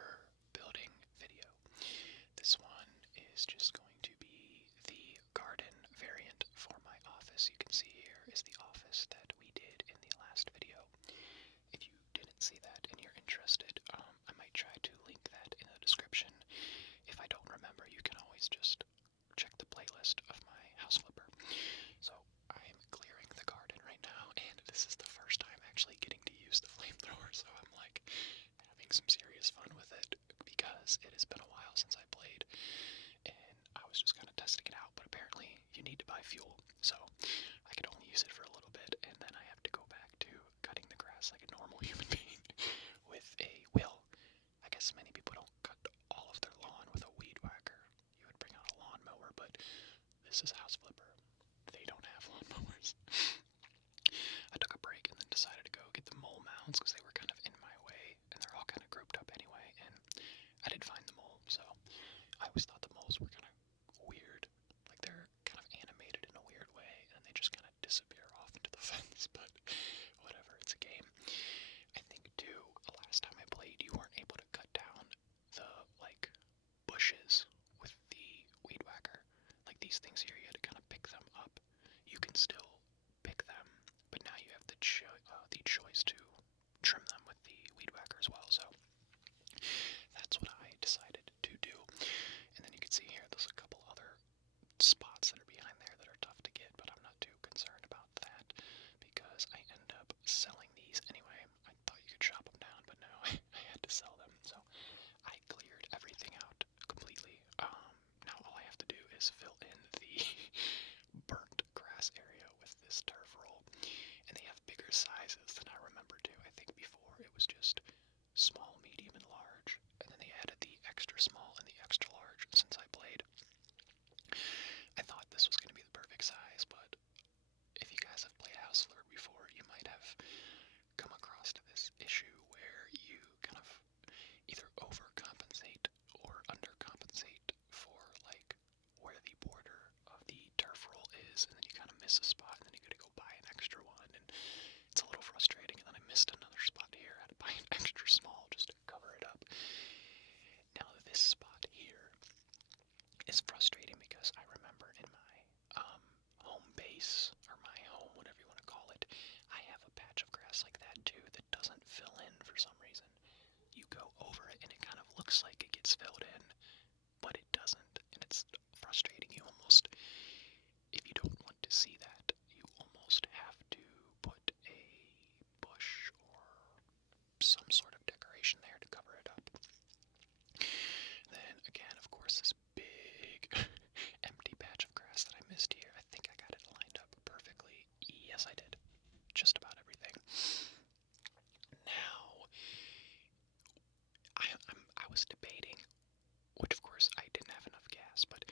slipper building video. This one is just going to be the garden variant for my office. You can see here is the office that we did in the last video. If you didn't see that and you're interested, I might try to link that in the description. If I don't remember, you can always just check the playlist of my house flipper. So I'm clearing the garden right now, and this is the first time actually getting to use the flamethrower, so I'm like having some serious fun with it because it has been a while since I played, and I was just kind of testing it out, but apparently you need to buy fuel, so I could only use it for a little bit, and then I have to go back to cutting the grass like a normal human being with a will. I guess many people don't cut all of their lawn with a weed whacker. You would bring out a lawnmower, but this is a house flipper. They don't have lawnmowers. I took a break and then decided to go get the mole mounds because they were kind of in my way, and they're all kind of grouped up anyway, and I did find the mole, so I always thought the moles were kind of weird, like they're kind of animated in a weird way, and they just kind of disappear off into the fence, but whatever, it's a game. I think, too, last time I played, you weren't able to cut down the, like, bushes with the weed whacker. Like these things here, you had to kind of pick them up. You can still pick them, but now you have the choice to trim them with the weed whacker as well, so that's what I decided to do. And then you can see here, there's a couple other spots that are behind there that are tough to get, but I'm not too concerned about that because I end up selling these anyway. I thought you could chop them down, but no, I had to sell them, so I cleared everything out completely. Now all I have to do is fill in the burnt grass area with this turf roll, and they have bigger sizes than I remember to. I think before it was just small, medium, and large, and then they added the extra small and the extra large since I played. I thought this was going to be the perfect size, but if you guys have played House Flipper before, you might have come across to this issue where you kind of either overcompensate or undercompensate for like where the border of the turf roll is, and then you kind of miss a spot, and then you gotta go buy an extra one, and it's a little frustrating. And then I missed another spot here. I had to buy an extra small just to cover it up. Now this spot here is frustrating because I remember in my home base, or my home, whatever you want to call it, I have a patch of grass like that too that doesn't fill in for some reason. You go over it and it kind of looks like it gets filled in, but it doesn't, and it's frustrating. You almost, if you don't want to see that, you almost have to put a bush or some sort of decoration there to cover it up. Then again, of course, this big empty patch of grass that I missed here. I think I got it lined up perfectly. Yes, I did. Just about everything. Now, I was debating, which of course I didn't have enough gas, but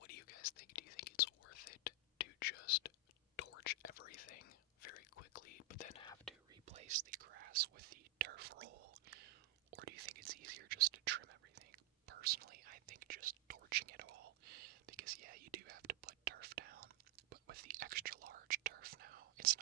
what do you guys think? Do you think it's worth it to just torch everything very quickly, but then have to replace the grass with the turf roll? Or do you think it's easier just to trim everything? Personally, I think just torching it all, because yeah, you do have to put turf down, but with the extra large turf now, it's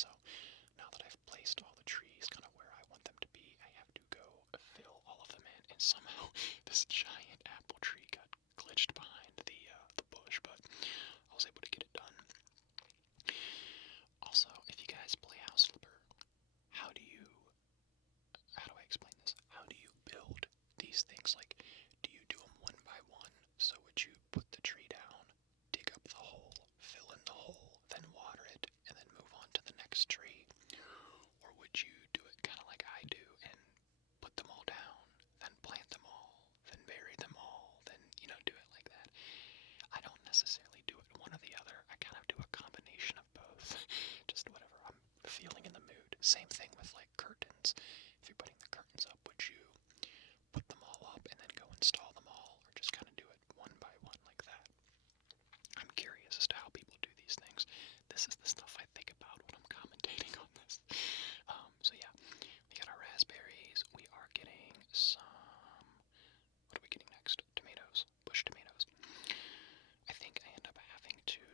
So now that I've placed all the trees kind of where I want them to be, I have to go fill all of them in. And somehow this giant apple tree got glitched behind the bush, but I was able to get it done. Also, if you guys play House Flipper, how do I explain this? How do you build these things? Like, do you do them one by one? So would you put the tree down, dig up the hole, fill in the hole, then water it, and then move on to the next tree? Or would you do it kind of like I do and put them all down, then plant them all, then bury them all, then, do it like that? I don't necessarily do it one or the other. I kind of do a combination of both. Just whatever I'm feeling in the mood. Same thing with like curtains. If you're putting the curtains up, would you put them all up and then go install them all, or just kind of do it one by one like that? I'm curious as to how people do these things. This is the stuff I think about when I'm commentating on this. So yeah, we got our raspberries. We are getting some. What are we getting next? Tomatoes. Bush tomatoes. I think I end up having to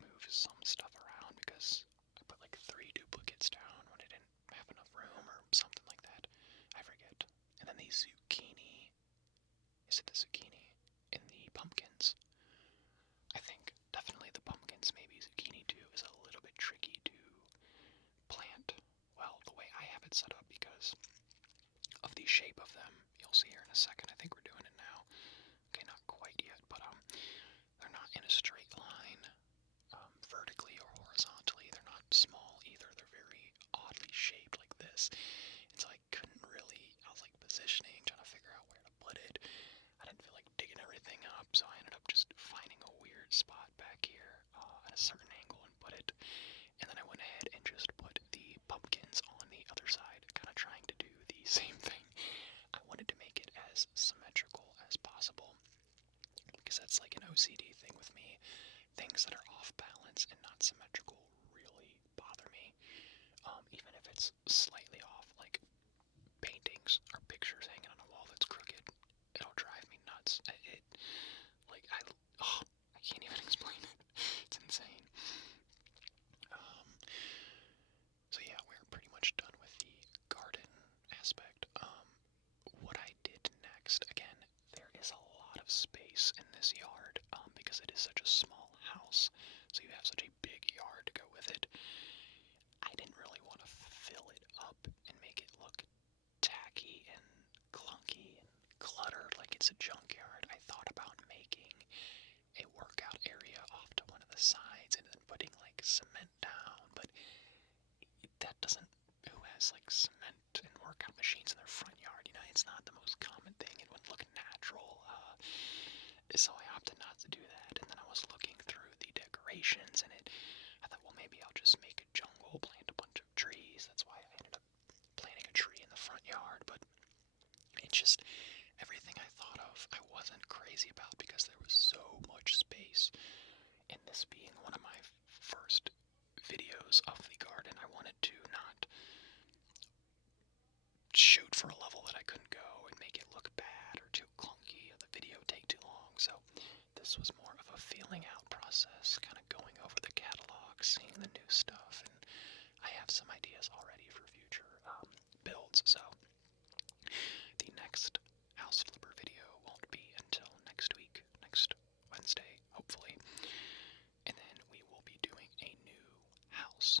move some stuff around because I put like 3 duplicates down when I didn't have enough room or something like that. I forget. And then the zucchini. Is it the zucchini? In the pumpkins. I think definitely the pumpkins, maybe zucchini too, is a little bit tricky to plant. Well, the way I have it set up because of the shape of them. You'll see here in a second. I think we're doing it now. Okay, not quite yet, but they're not in a straight line, vertically or horizontally. They're not small either. They're very oddly shaped like this. And so I couldn't really, I was like positioning, trying to figure out where to put it. I didn't feel like digging everything up, so I ended up just finding a weird spot back here at a certain angle and put it. And then I went ahead and just put the pumpkins on the other side, kind of trying to do the same thing. I wanted to make it as symmetrical as possible, because that's like an OCD thing with me. Things that are off balance and not symmetrical really bother me. Even if it's slightly off, like paintings or pictures hanging on a wall that's crooked, it'll drive me nuts. I can't even explain it. It's insane. So yeah, we're pretty much done with the garden aspect. What I did next, again, there is a lot of space in this yard, because it is such a small house, so you have such a big yard to go with it. I didn't really want to fill it up and make it look tacky and clunky and cluttered like it's a junkyard. I thought about making a workout area off to one of the sides and then putting like cement down, but that doesn't, who has like cement and workout machines in their front yard? It's not the most common thing. It wouldn't look natural. So I opted not to do that. And then I was looking through the decorations and I thought, well, maybe I'll just make a jungle, plant a bunch of trees. That's why I ended up planting a tree in the front yard. But it's just everything I thought of, I wasn't crazy about because there was so much space. And this being one of my first videos of the garden, I wanted to not shoot for a level that I couldn't go and make it look bad or too clunky or the video take too long. So this was more of a feeling out process, kind of going over the catalog, seeing the new stuff, and I have some ideas already for future builds. So the next House Flipper video won't be until next week, next Wednesday, hopefully. And then we will be doing a new house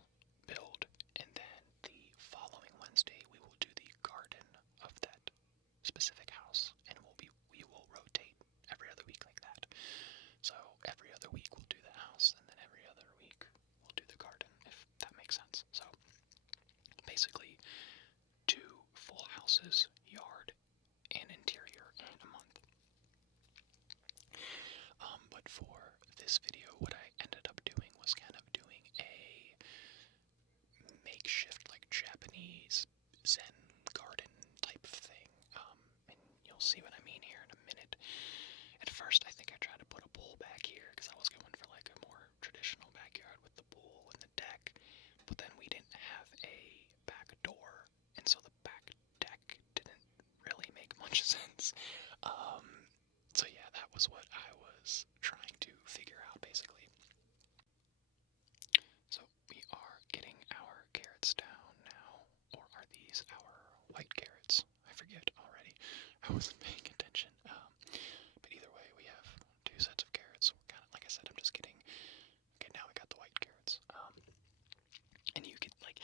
build, and then the following Wednesday we will do the garden of that specific house, and we will rotate every other week like that. So every other week we'll do the house, and then every other week we'll do the garden, if that makes sense. So basically 2 full houses, yard and interior, in a month. But for this video, what I ended up doing was kind of doing a makeshift, like Japanese Zen garden type of thing. And you'll see what I mean here in a minute. At first, I think I tried to put a pool back here because I was going for like a more traditional backyard with the pool and the deck. But then we didn't have a back door, and so the back deck didn't really make much sense. So yeah, that was what I was trying to figure out basically. So we are getting our I wasn't paying attention. But either way, we have two sets of carrots. We're kind of, like I said, I'm just getting. Okay, now we got the white carrots. And you could like,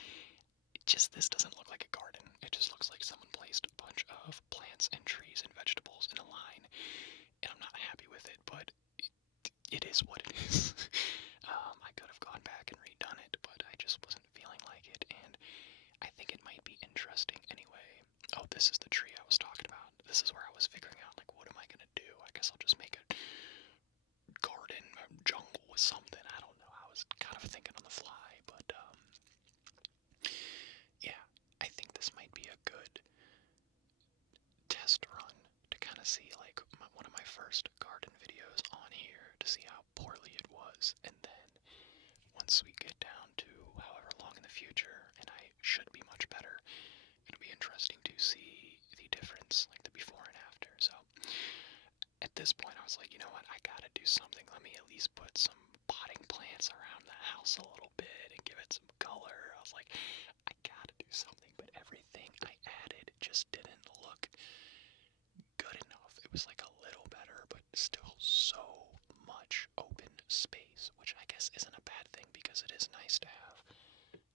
this doesn't look like a garden. It just looks like someone placed a bunch of plants and trees and vegetables in a line, and I'm not happy with it. But it is what it is. I could have gone back and redone it, but I just wasn't feeling like it, and I think it might be interesting anyway. Oh, this is the tree I was talking about. This is where I was figuring out, like, what am I gonna do? I guess I'll just make a garden, a jungle with something. I don't know. I was kind of thinking on the fly, but yeah, I think this might be a good test run to kind of see, like, one of my first garden videos on here to see how poorly it was, and then once we get down to however long in the future, and I should be much better, it'll be interesting to see the difference, like the before and after. So at this point, I was like, you know what, I gotta do something. Let me at least put some potting plants around the house a little bit and give it some color. I was like, I gotta do something, but everything I added just didn't look good enough. It was like a little better, but still so much open space, which I guess isn't a bad thing because it is nice to have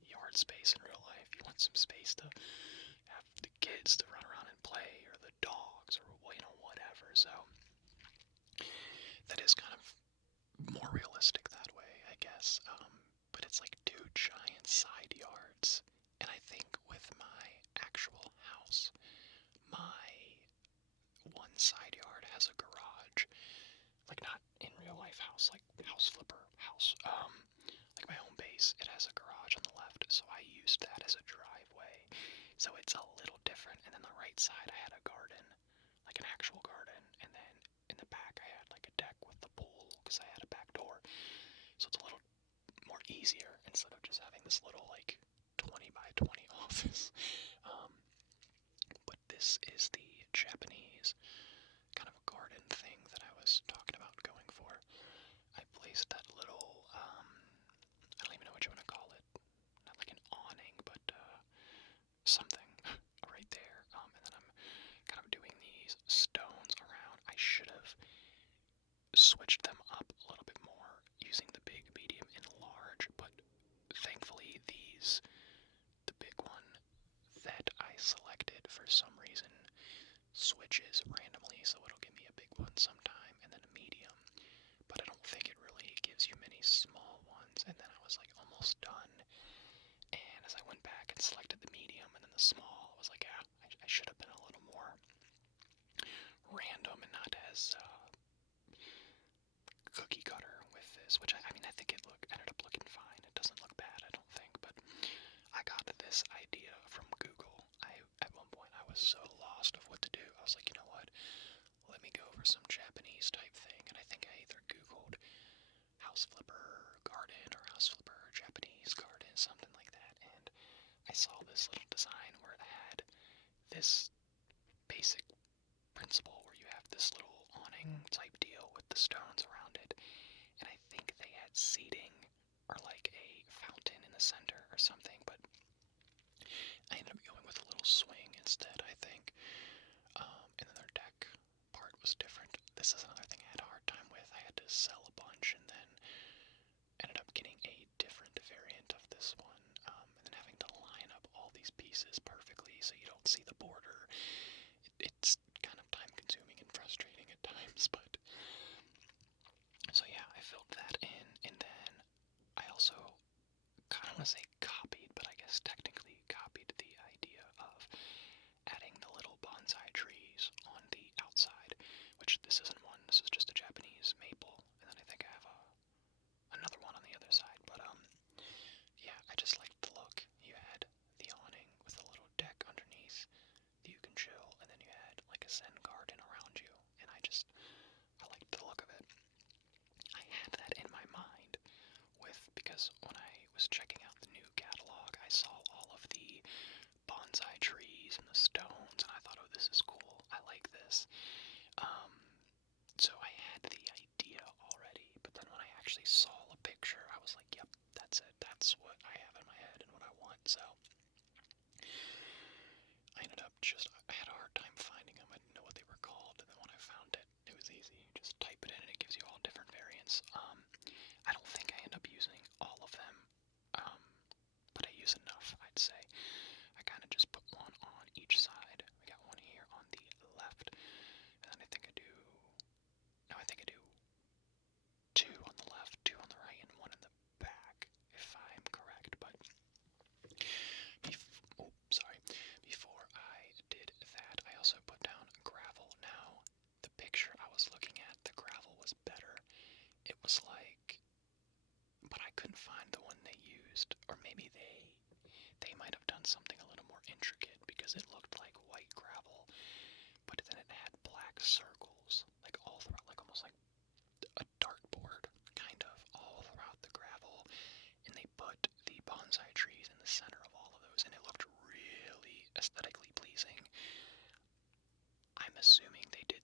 yard space in real life. You want some space to have the kids to run around and play, or the dogs, or whatever. So that is kind of more realistic that way, I guess. But it's like two giant side yards, and I think with my actual house, my one side yard has a garage, like not in real life house, like house flipper house. Like my home base, it has a garage on the left, so I used that as a driveway. So it's a little different. And then the right side, I had a garden, like an actual garden, and then in the back, I had like a deck with the pool because I had a back door. So it's a little more easier instead of just having this little like 20 by 20 office. But this is the Japanese kind of garden thing that I was talking about going for. I placed that little, I don't even know what you want to call it. Not like an awning, but something right there. And then I'm kind of doing these stones around. I should have switched them up a little bit more using the big, medium, and large, but thankfully the big one that I selected for some reason switches randomly, so it'll give me a big one sometime and then a medium, but I don't think it really gives you many small ones. And then I was like almost done, and as I went back and selected the medium and then the small, I was like, yeah, I should have been a little more random and not as cookie cutter with this, which I mean, I think it ended up looking fine. It doesn't look bad, I don't think, but I got this idea from Google. At one point I was so lost of what to do. I was like, you know what? Let me go over some Japanese type thing, and I think I either Googled house flipper garden or house flipper Japanese garden, something like that, and I saw this little design where it had this basic principle where you have this little awning type deal with the stones around it, and I think they had seating or like a fountain in the center or something, but I ended up going with a little swing instead, I think. And then their deck part was different. This is another thing I had a hard time with. I had to sell a bunch and then ended up getting a different variant of this one, and then having to line up all these pieces perfectly so you don't see the border. It's kind of time consuming and frustrating at times, but so yeah, I filled that in, and then I also kind of want to say copied, but I guess technically copied the idea of adding the little bonsai trees on the outside, which this isn't one, this is just a Japanese maple, and then I think I have another one on the other side, but yeah, I just liked the look. You had the awning with a little deck underneath that you can chill,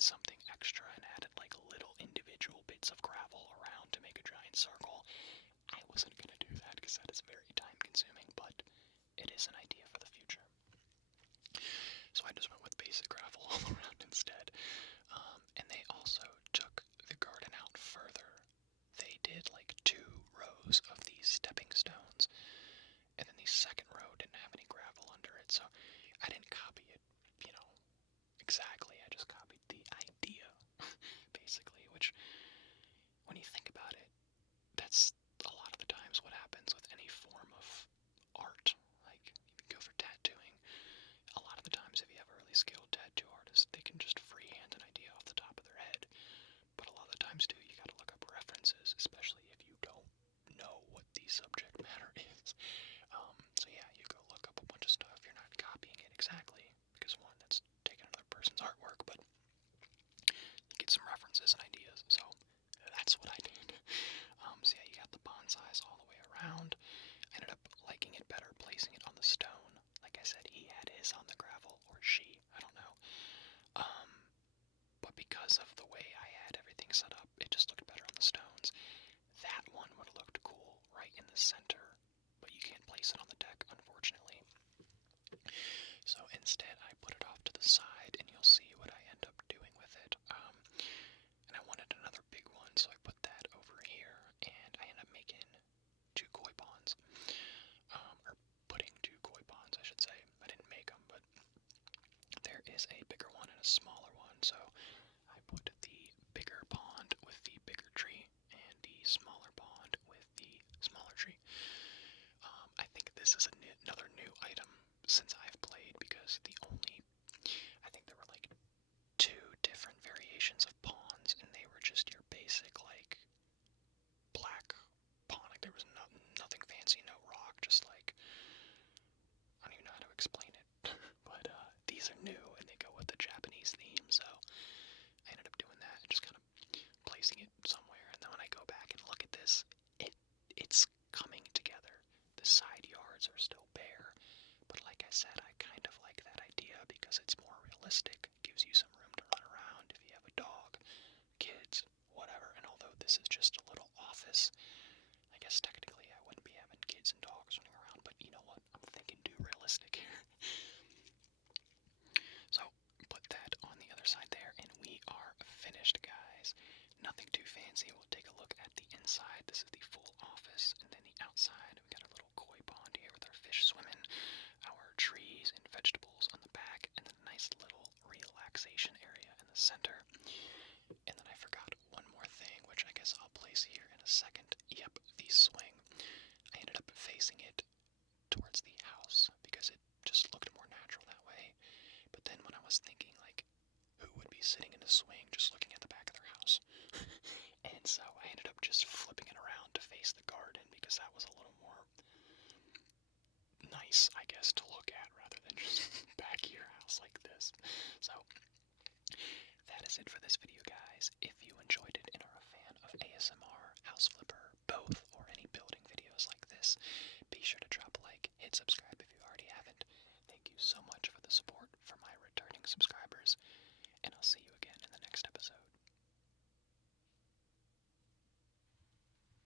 something extra and added like little individual bits of gravel around to make a giant circle. I wasn't gonna do that because that is very time consuming, but it is an idea for the future. So I just went with basic gravel all around instead. And they also took the garden out further. They did like 2 rows of these stepping stones, and then the second row didn't have any gravel under it, so I didn't copy it, exactly. I just copied the idea, basically, which, when you think about it, that's a lot of the times what happens with any form of art. Like, you can go for tattooing. A lot of the times, if you have a really skilled tattoo artist, they can just freehand an idea off the top of their head. But a lot of the times, too, you gotta look up references, especially if you don't know what the subject matter is. So yeah, you go look up a bunch of stuff. You're not copying it exactly, because one, that's taking another person's artwork, but you get some references and ideas. So that's what I did. So yeah, you got the bonsais all the way around. I ended up liking it better placing it on the stone. Like I said, he had his on the gravel, or she, I don't know. But because of the way I had everything set up, it just looked better on the stones. That one would have looked cool right in the center, but you can't place it on the deck, unfortunately. So instead, I put it off to the side, and you'll see what I end up doing with it. And I wanted another big one, so I put that over here, and I ended up making 2 koi ponds. Or putting 2 koi ponds, I should say. I didn't make them, but there is a bigger one and a smaller one, so I put the bigger pond with the bigger tree, and the smaller pond with the smaller tree. I think this is another new item since I've played, because I think there were like 2 different variations of ponds, and they were just your basic, like, black pond. Like, there was nothing fancy, no rock, just like, I don't even know how to explain it. But these are new, and they go with the Japanese theme, so I ended up doing that and just kind of placing it somewhere. And then when I go back and look at this, it's coming together. The side yards are still bare, but like I said, I kind of like that idea because it's more realistic. It gives you some room to run around if you have a dog, kids, whatever. And although this is just a little office, I guess technically I wouldn't be having kids and dogs running around, but you know what? I'm thinking too realistic here. So, put that on the other side there, and we are finished, guys. Nothing too fancy. We'll take a look at the inside. This is the full office, and then the outside, we got a little koi pond here with our fish swimming, our trees and vegetables on the back, and then a nice little relaxation area in the center. And then I forgot one more thing, which I guess I'll place here in a second. Yep, the swing. I ended up facing it towards the house because it just looked more natural that way. But then when I was thinking, like, who would be sitting in a swing just looking at the back of their house? And so I ended up just flipping it around to face the garden because that was a little more nice, I guess, to look at rather than just back of your house like this. So that is it for this video, guys. If